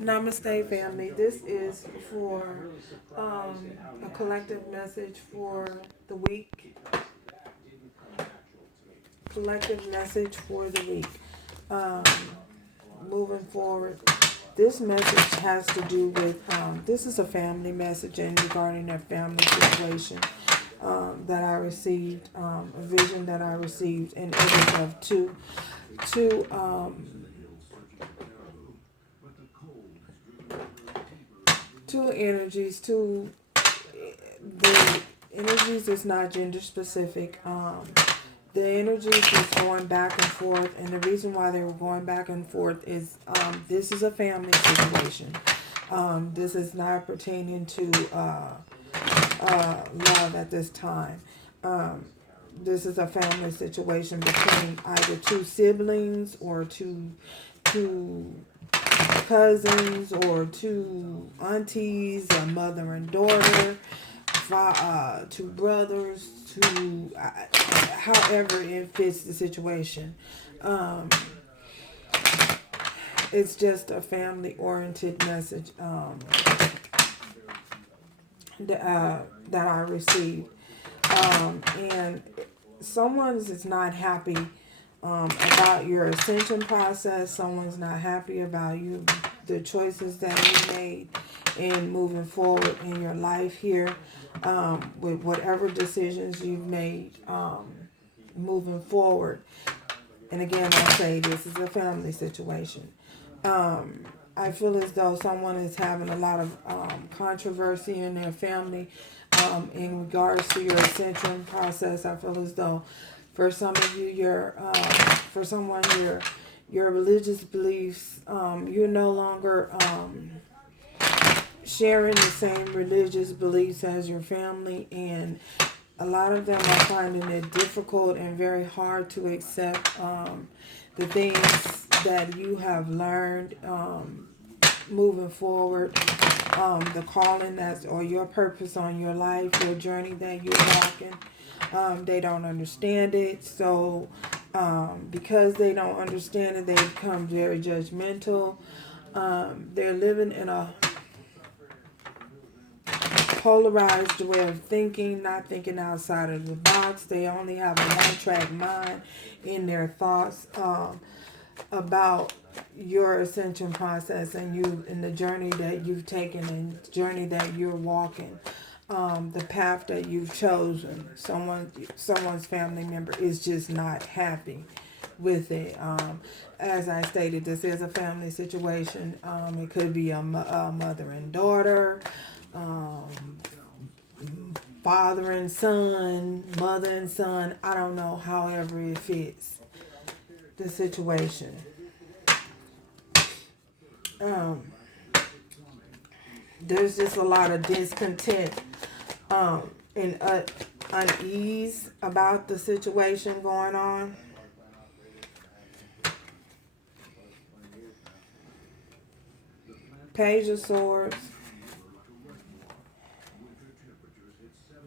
Namaste, family. This is for a collective message for the week. Collective message for the week. Um, Moving forward, this message has to do with this is a family message and regarding a family situation that I received, a vision that I received, and it is of two two energies, the energies is not gender specific. The energies is going back and forth, and the reason why they were going back and forth is this is a family situation. This is not pertaining to love at this time. This is a family situation between either two siblings or two cousins or two aunties, a mother and daughter, two brothers, however it fits the situation. Um, it's just a family oriented message that I received. And someone's is not happy about your ascension process. Someone's not happy about the choices that you made in moving forward in your life here, with whatever decisions you've made moving forward. And again, I say this is a family situation. I feel as though someone is having a lot of controversy in their family in regards to your ascension process. I feel as though for some of you, for someone, your religious beliefs, you're no longer sharing the same religious beliefs as your family, and a lot of them are finding it difficult and very hard to accept the things that you have learned moving forward, the calling or your purpose on your life, your journey that you're walking. They don't understand it, so because they don't understand it, they become very judgmental. They're living in a polarized way of thinking, not thinking outside of the box. They only have a one-track mind in their thoughts about your ascension process and the journey that you've taken and the journey that you're walking. The path that you've chosen. Someone's family member is just not happy with it. As I stated, this is a family situation. It could be a mother and daughter, um, father and son, mother and son. I don't know, however it fits the situation. Um, there's just a lot of discontent and unease about the situation going on. Page of Swords,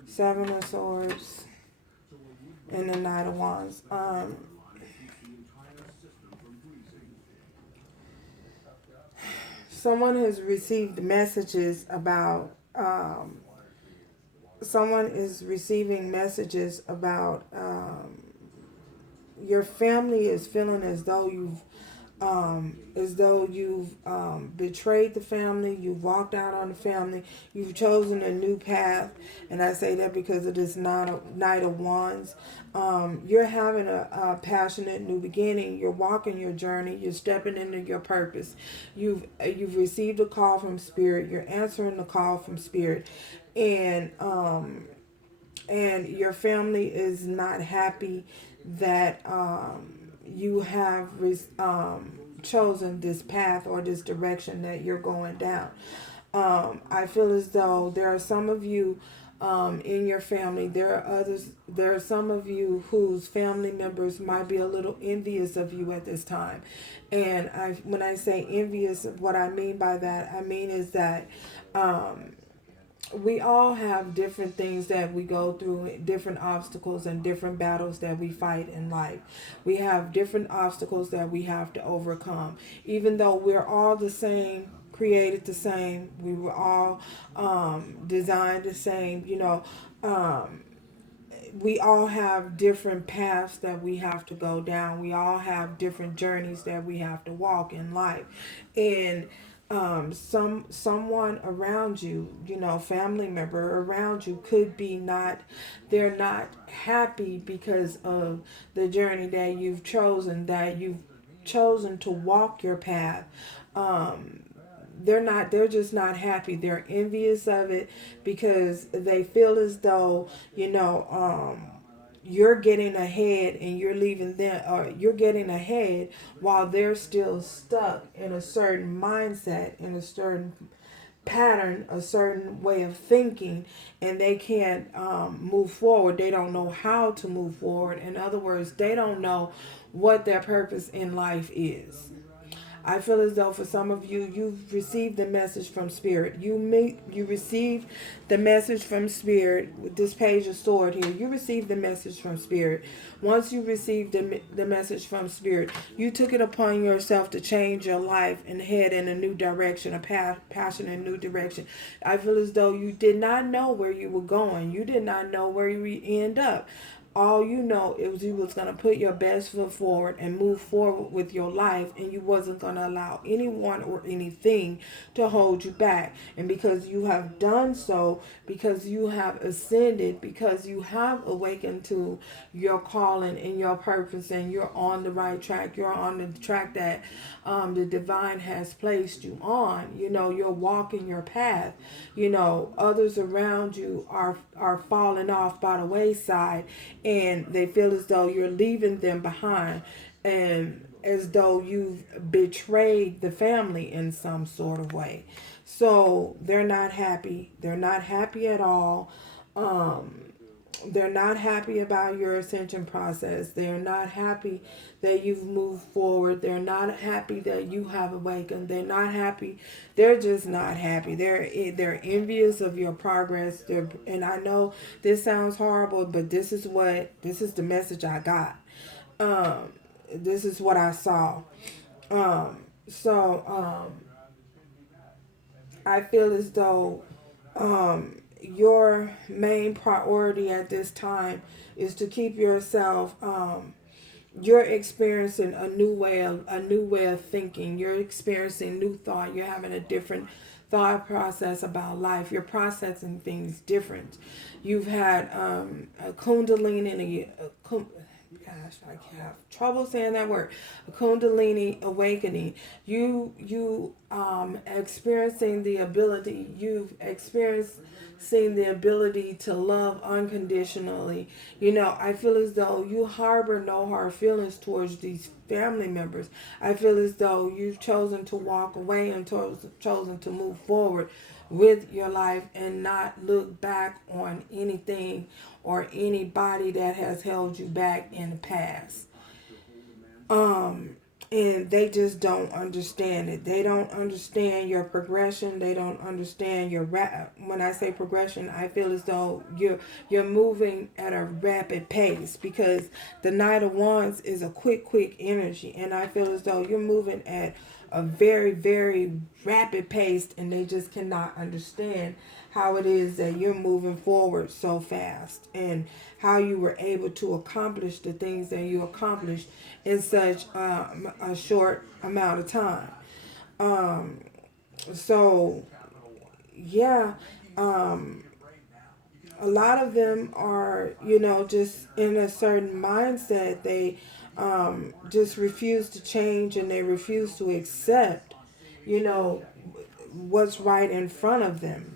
Seven of Swords, and the Knight of Wands. Someone has received messages about someone is receiving messages about your family is feeling as though you've betrayed the family, you've walked out on the family, you've chosen a new path, and I say that because of this Knight of Wands. You're having a passionate new beginning. You're walking your journey. You're stepping into your purpose. You've received a call from Spirit. You're answering the call from Spirit, and your family is not happy that you have chosen this path or this direction that you're going down. I feel as though there are some of you in your family. There are others. There are some of you whose family members might be a little envious of you at this time. And when I say envious, what I mean by that, I mean is that we all have different things that we go through, different obstacles and different battles that we fight in life. We have different obstacles that we have to overcome. Even though we're all the same created the same. We were all designed the same. Um, we all have different paths that we have to go down. We all have different journeys that we have to walk in life, and someone around you, family member around you, could be not, they're not happy because of the journey that you've chosen to walk your path. Um, they're just not happy. They're envious of it because they feel as though, you're getting ahead and you're leaving them, or you're getting ahead while they're still stuck in a certain mindset, in a certain pattern, a certain way of thinking, and they can't move forward. They don't know how to move forward. In other words, they don't know what their purpose in life is. I feel as though for some of you, you've received the message from Spirit. You received the message from Spirit with this page of sword here. You received the message from Spirit. Once you received the message from Spirit, you took it upon yourself to change your life and head in a new direction, a passion in a new direction. I feel as though you did not know where you were going. You did not know where you would end up. All you know is you was going to put your best foot forward and move forward with your life, and you wasn't going to allow anyone or anything to hold you back. And because you have done so, because you have ascended, because you have awakened to your calling and your purpose, and you're on the right track, you're on the track that the divine has placed you on. You're walking your path. Others around you are falling off by the wayside, and they feel as though you're leaving them behind, and as though you've betrayed the family in some sort of way. So they're not happy. They're not happy at all. They're not happy about your ascension process. They're not happy that you've moved forward. They're not happy that you have awakened. They're not happy. They're just not happy. They're envious of your progress. And I know this sounds horrible, but this is the message I got. This is what I saw. So I feel as though your main priority at this time is to keep yourself. You're experiencing a new way of thinking. You're experiencing new thought. You're having a different thought process about life. You're processing things different. You've had a kundalini, gosh, I have trouble saying that word. A kundalini awakening. You experiencing the ability. You've experienced seeing the ability to love unconditionally. I feel as though you harbor no hard feelings towards these family members. I feel as though you've chosen to walk away and chosen to move forward with your life and not look back on anything or anybody that has held you back in the past. And they just don't understand it. They don't understand your progression. They don't understand your when I say progression, I feel as though you're moving at a rapid pace, because the Knight of Wands is a quick energy, and I feel as though you're moving at a very, very rapid pace, and they just cannot understand how it is that you're moving forward so fast, and how you were able to accomplish the things that you accomplished in such a short amount of time. So yeah, a lot of them are, just in a certain mindset. They just refuse to change, and they refuse to accept, you know, what's right in front of them,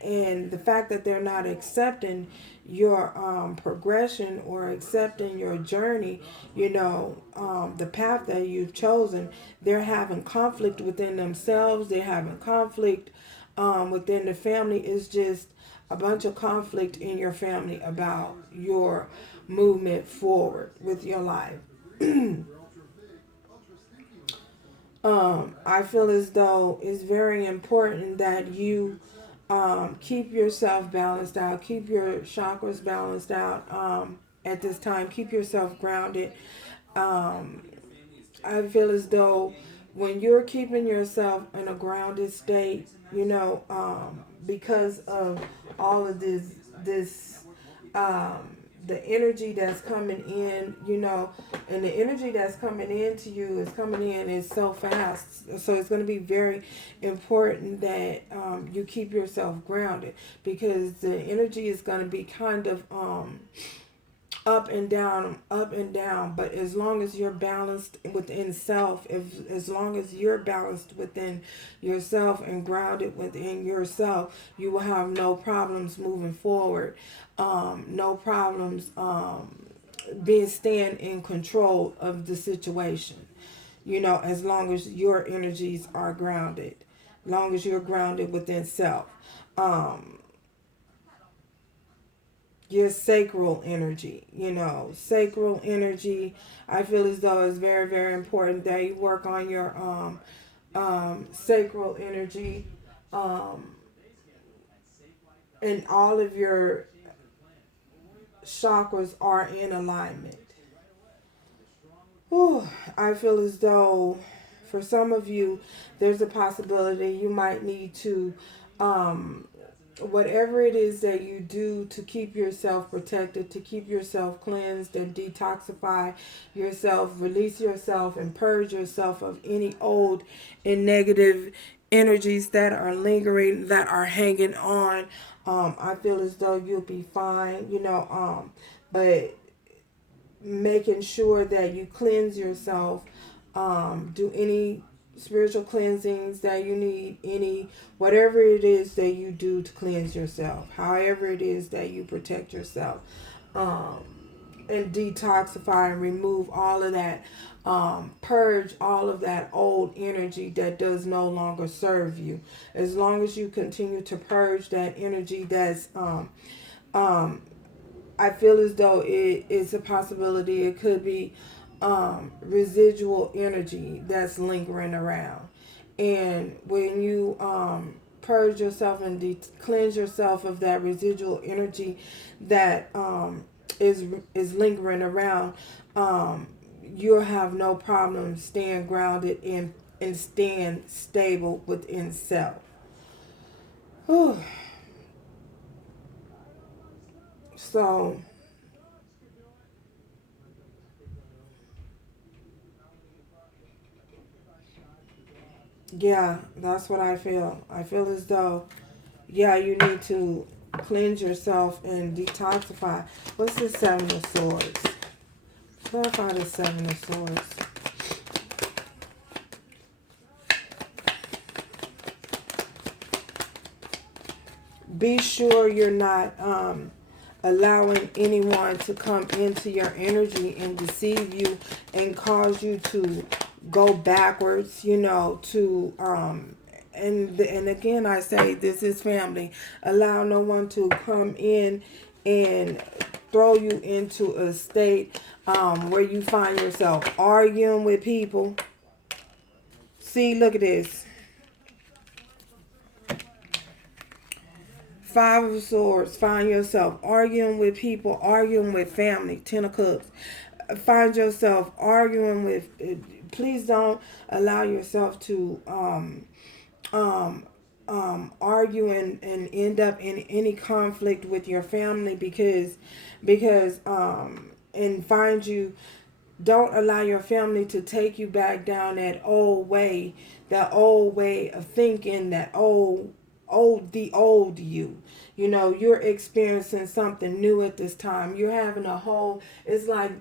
and the fact that they're not accepting your progression or accepting your journey, the path that you've chosen. They're having conflict within themselves. They're having conflict within the family. Is just a bunch of conflict in your family about your movement forward with your life. I feel as though it's very important that you keep yourself balanced out, keep your chakras balanced out at this time, keep yourself grounded. I feel as though when you're keeping yourself in a grounded state, because of all of this the energy that's coming in, and the energy that's coming into you is coming in is so fast. So it's going to be very important that you keep yourself grounded, because the energy is going to be kind of up and down, up and down. But as long as you're balanced within self, if as long as you're balanced within yourself and grounded within yourself, you will have no problems moving forward. No problems being staying in control of the situation. As long as your energies are grounded, long as you're grounded within self. Um, your sacral energy, sacral energy. I feel as though it's very, very important that you work on your sacral energy, um, and all of your chakras are in alignment. Whew, I feel as though for some of you, there's a possibility you might need to whatever it is that you do to keep yourself protected, to keep yourself cleansed and detoxify yourself, release yourself and purge yourself of any old and negative energies that are lingering, that are hanging on. I feel as though you'll be fine, but making sure that you cleanse yourself, do any spiritual cleansings that you need, any whatever it is that you do to cleanse yourself, however it is that you protect yourself, um, and detoxify and remove all of that, purge all of that old energy that does no longer serve you. As long as you continue to purge that energy that's um, I feel as though it is a possibility. It could be residual energy that's lingering around. And when you purge yourself and cleanse yourself of that residual energy that is lingering around, you'll have no problem staying grounded and staying stable within self. Whew. So yeah, that's what I feel. I feel as though, yeah, you need to cleanse yourself and detoxify. What's the Seven of Swords? Clarify the Seven of Swords. Be sure you're not allowing anyone to come into your energy and deceive you and cause you to go backwards, to and again I say this is family. Allow no one to come in and throw you into a state where you find yourself arguing with people. See, look at this. Five of Swords. Find yourself arguing with people, arguing with family. Ten of Cups. Find yourself arguing with. Please don't allow yourself to um, argue and end up in any conflict with your family, because and find you. Don't allow your family to take you back down that old way of thinking, that the old you. You're experiencing something new at this time. You're having it's like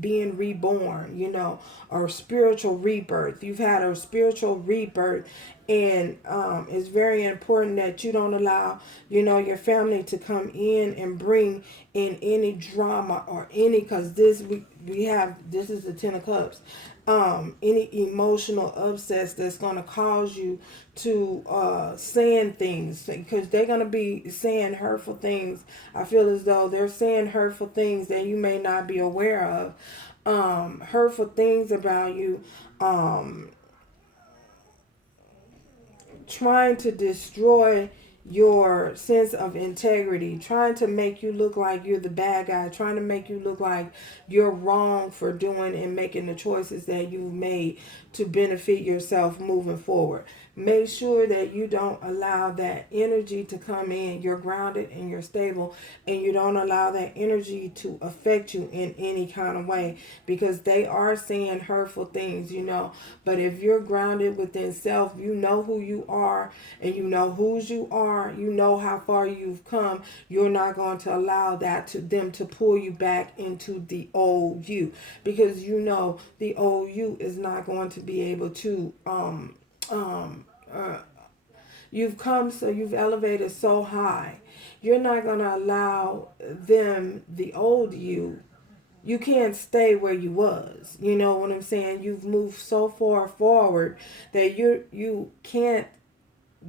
being reborn, or spiritual rebirth. You've had a spiritual rebirth, and it's very important that you don't allow, your family to come in and bring in any drama or because this is the Ten of Cups. Any emotional upsets that's going to cause you to saying things, because they're going to be saying hurtful things. I feel as though they're saying hurtful things that you may not be aware of, hurtful things about you, trying to destroy your sense of integrity, trying to make you look like you're the bad guy, trying to make you look like you're wrong for doing and making the choices that you've made to benefit yourself moving forward. Make sure that you don't allow that energy to come in. You're grounded and you're stable, and you don't allow that energy to affect you in any kind of way, because they are saying hurtful things, But if you're grounded within self, you know who you are and you know whose you are, you know how far you've come. You're not going to allow that to them to pull you back into the old you, because the old you is not going to be able to you've elevated so high. You're not going to allow them, the old you can't stay where you was. You know what I'm saying? You've moved so far forward that you can't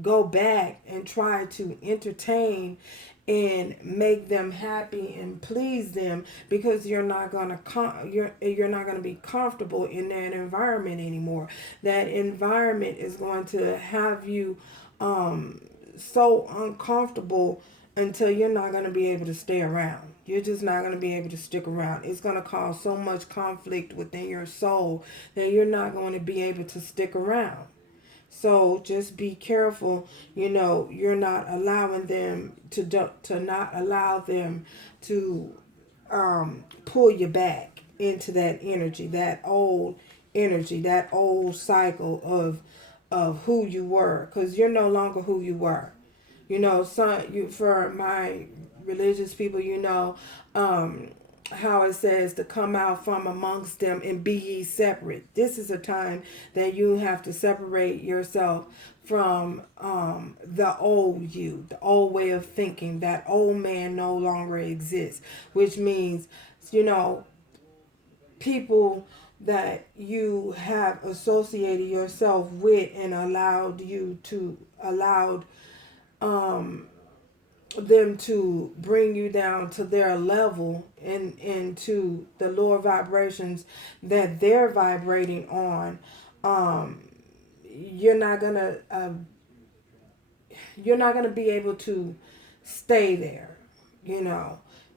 go back and try to entertain and make them happy and please them, because you're not gonna you're not gonna be comfortable in that environment anymore. That environment is going to have you so uncomfortable until you're not going to be able to stay around. You're just not going to be able to stick around. It's going to cause so much conflict within your soul that you're not going to be able to stick around. So just be careful. You're not allowing them to not allow them to pull you back into that energy, that old cycle of who you were, because you're no longer who you were. For my religious people, how it says to come out from amongst them and be ye separate. This is a time that you have to separate yourself from the old you, the old way of thinking. That old man no longer exists, which means, people that you have associated yourself with and allowed them to bring you down to their level and to the lower vibrations that they're vibrating on. You're not gonna be able to stay there,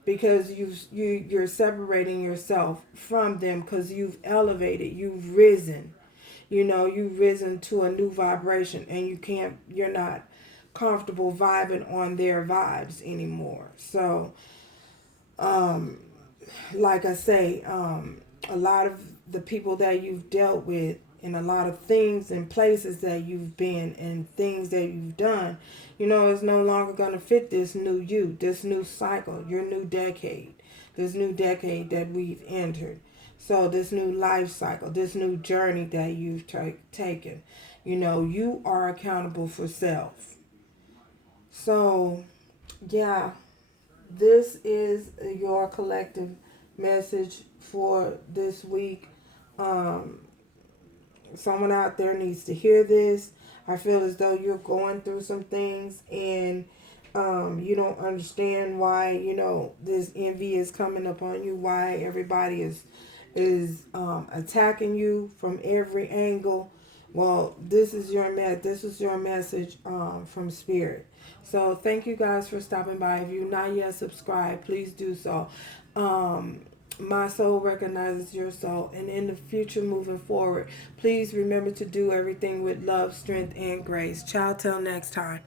because you're separating yourself from them, because you've elevated, you've risen. You've risen to a new vibration, and you're not comfortable vibing on their vibes anymore. So, like I say, a lot of the people that you've dealt with, and a lot of things and places that you've been and things that you've done, is no longer going to fit this new you, this new cycle, your new decade, this new decade that we've entered. So this new life cycle, this new journey that you've taken, you are accountable for self. So, yeah, this is your collective message for this week. Someone out there needs to hear this. I feel as though you're going through some things, and you don't understand why, this envy is coming upon you, why everybody is attacking you from every angle. Well, this is your message from Spirit. So thank you guys for stopping by. If you're not yet subscribed, please do so. My soul recognizes your soul, and in the future, moving forward, please remember to do everything with love, strength, and grace. Ciao, till next time.